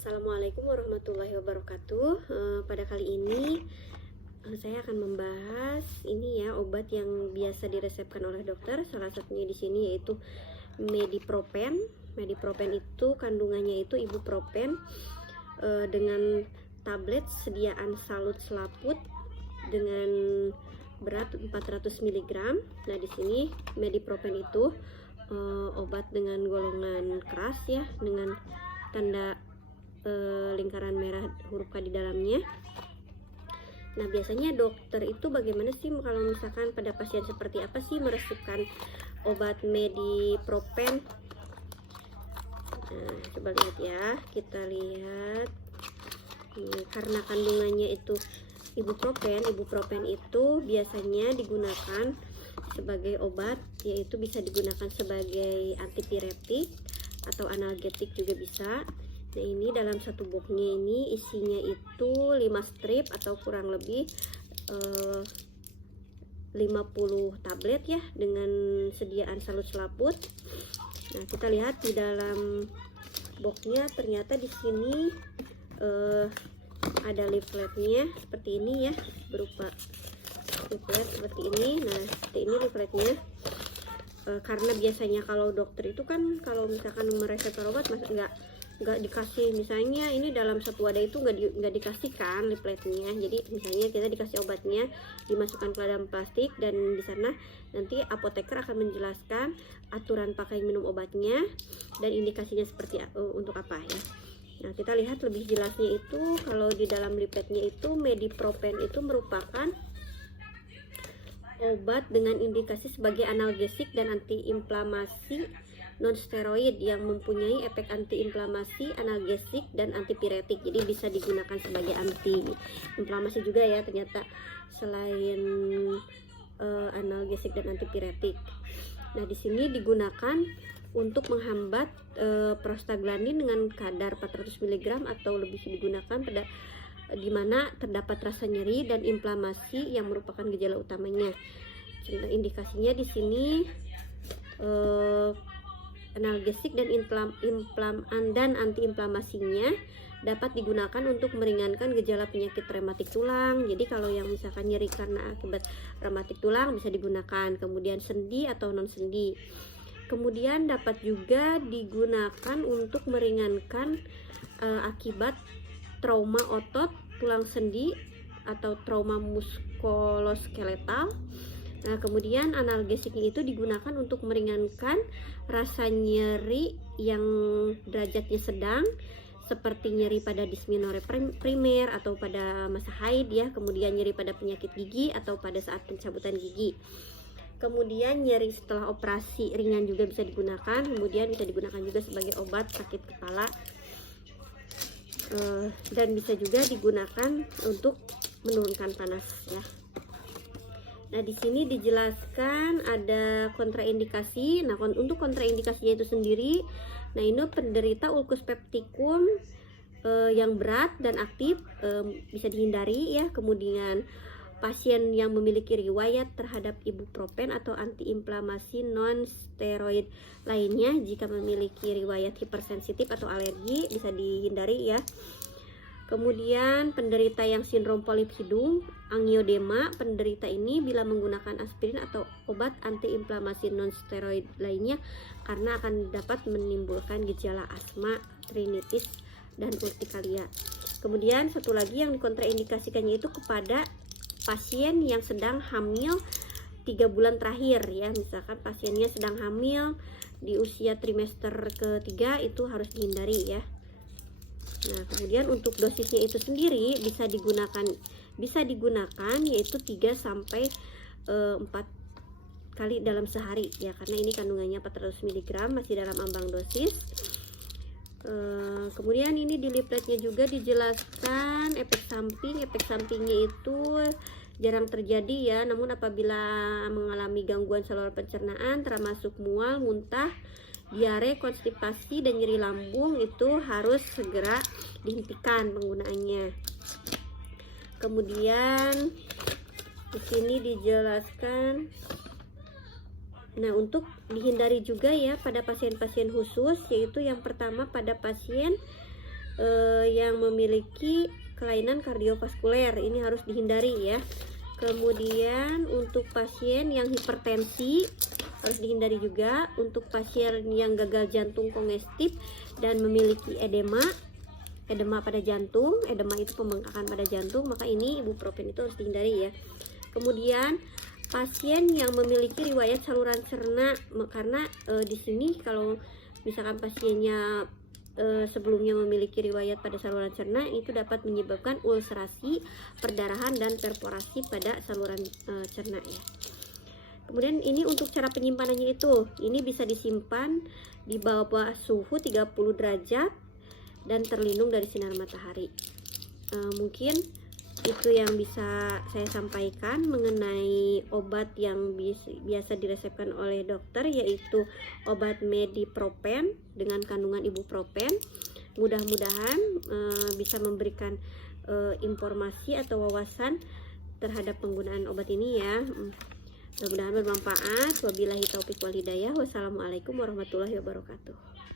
Assalamualaikum warahmatullahi wabarakatuh. Pada kali ini saya akan membahas ini ya, obat yang biasa diresepkan oleh dokter. Salah satunya di sini yaitu Medipropen. Medipropen itu kandungannya itu ibuprofen dengan tablet sediaan salut selaput dengan berat 400 mg. Nah, di sini Medipropen itu obat dengan golongan keras ya, dengan tanda lingkaran merah huruf K di dalamnya. Nah, biasanya dokter itu bagaimana sih kalau misalkan pada pasien seperti apa sih meresepkan obat Medipropen? Nah, coba lihat ya, kita lihat karena kandungannya itu ibuprofen itu biasanya digunakan sebagai obat, yaitu bisa digunakan sebagai antipiretik atau analgetik juga bisa. Nah, ini dalam satu boxnya ini isinya itu 5 strip atau kurang lebih 50 tablet ya, dengan sediaan salut selaput. Nah, kita lihat di dalam boxnya ternyata di sini ada leafletnya seperti ini ya, berupa leaflet seperti ini. Nah, seperti ini leafletnya. Karena biasanya kalau dokter itu kan kalau misalkan meresepkan obat nggak dikasih, misalnya ini dalam satu wadah itu nggak dikasihkan leafletnya. Jadi misalnya kita dikasih obatnya dimasukkan ke dalam plastik, dan di sana nanti apoteker akan menjelaskan aturan pakai minum obatnya dan indikasinya seperti untuk apa ya. Nah, kita lihat lebih jelasnya itu kalau di dalam leafletnya itu Medipropen itu merupakan obat dengan indikasi sebagai analgesik dan antiinflamasi non-steroid yang mempunyai efek antiinflamasi, analgesik, dan antipiretik. Jadi bisa digunakan sebagai antiinflamasi juga ya ternyata, selain analgesik dan antipiretik. Nah, di sini digunakan untuk menghambat prostaglandin dengan kadar 400 mg atau lebih, digunakan pada dimana terdapat rasa nyeri dan inflamasi yang merupakan gejala utamanya. Indikasinya di sini analgesik dan antiinflamasinya dapat digunakan untuk meringankan gejala penyakit rematik tulang. Jadi kalau yang misalkan nyeri karena akibat rematik tulang bisa digunakan. Kemudian sendi atau non sendi. Kemudian dapat juga digunakan untuk meringankan akibat trauma otot, tulang sendi, atau trauma muskuloskeletal. Nah, kemudian analgesiknya itu digunakan untuk meringankan rasa nyeri yang derajatnya sedang, seperti nyeri pada dismenore primer atau pada masa haid ya, kemudian nyeri pada penyakit gigi atau pada saat pencabutan gigi. Kemudian nyeri setelah operasi ringan juga bisa digunakan, kemudian bisa digunakan juga sebagai obat sakit kepala, dan bisa juga digunakan untuk menurunkan panas ya. Nah, di sini dijelaskan ada kontraindikasi. Nah, untuk kontraindikasinya itu sendiri, nah ini penderita ulkus peptikum yang berat dan aktif bisa dihindari ya. Kemudian pasien yang memiliki riwayat terhadap ibuprofen atau antiinflamasi non steroid lainnya, jika memiliki riwayat hipersensitif atau alergi bisa dihindari ya. Kemudian penderita yang sindrom polip hidung, angiodema, penderita ini bila menggunakan aspirin atau obat antiinflamasi non steroid lainnya karena akan dapat menimbulkan gejala asma, rinitis, dan urtikaria. Kemudian satu lagi yang dikontraindikasikannya itu kepada pasien yang sedang hamil 3 bulan terakhir ya. Misalkan pasiennya sedang hamil di usia trimester ketiga, itu harus dihindari ya. Nah, kemudian untuk dosisnya itu sendiri bisa digunakan yaitu 3 sampai 4 kali dalam sehari ya, karena ini kandungannya 400 mg, masih dalam ambang dosis. Kemudian ini di leafletnya juga dijelaskan efek sampingnya itu jarang terjadi ya, namun apabila mengalami gangguan saluran pencernaan termasuk mual, muntah, diare, konstipasi, dan nyeri lambung, itu harus segera dihentikan penggunaannya. Kemudian di sini dijelaskan, nah untuk dihindari juga ya pada pasien-pasien khusus, yaitu yang pertama pada pasien yang memiliki kelainan kardiovaskuler, ini harus dihindari ya. Kemudian untuk pasien yang hipertensi harus dihindari juga. Untuk pasien yang gagal jantung kongestif dan memiliki edema pada jantung, edema itu pembengkakan pada jantung, maka ini ibuprofen itu harus dihindari ya. Kemudian pasien yang memiliki riwayat saluran cerna, karena di sini kalau misalkan pasiennya sebelumnya memiliki riwayat pada saluran cerna, itu dapat menyebabkan ulcerasi, perdarahan, dan perforasi pada saluran cerna ya. Kemudian ini untuk cara penyimpanannya itu, ini bisa disimpan di bawah suhu 30 derajat dan terlindung dari sinar matahari. Mungkin itu yang bisa saya sampaikan mengenai obat yang biasa diresepkan oleh dokter, yaitu obat Medipropen dengan kandungan ibuprofen. Mudah-mudahan bisa memberikan informasi atau wawasan terhadap penggunaan obat ini ya. Mudah-mudahan bermanfaat. Wabillahi taufik wal hidayah. Wassalamualaikum warahmatullahi wabarakatuh.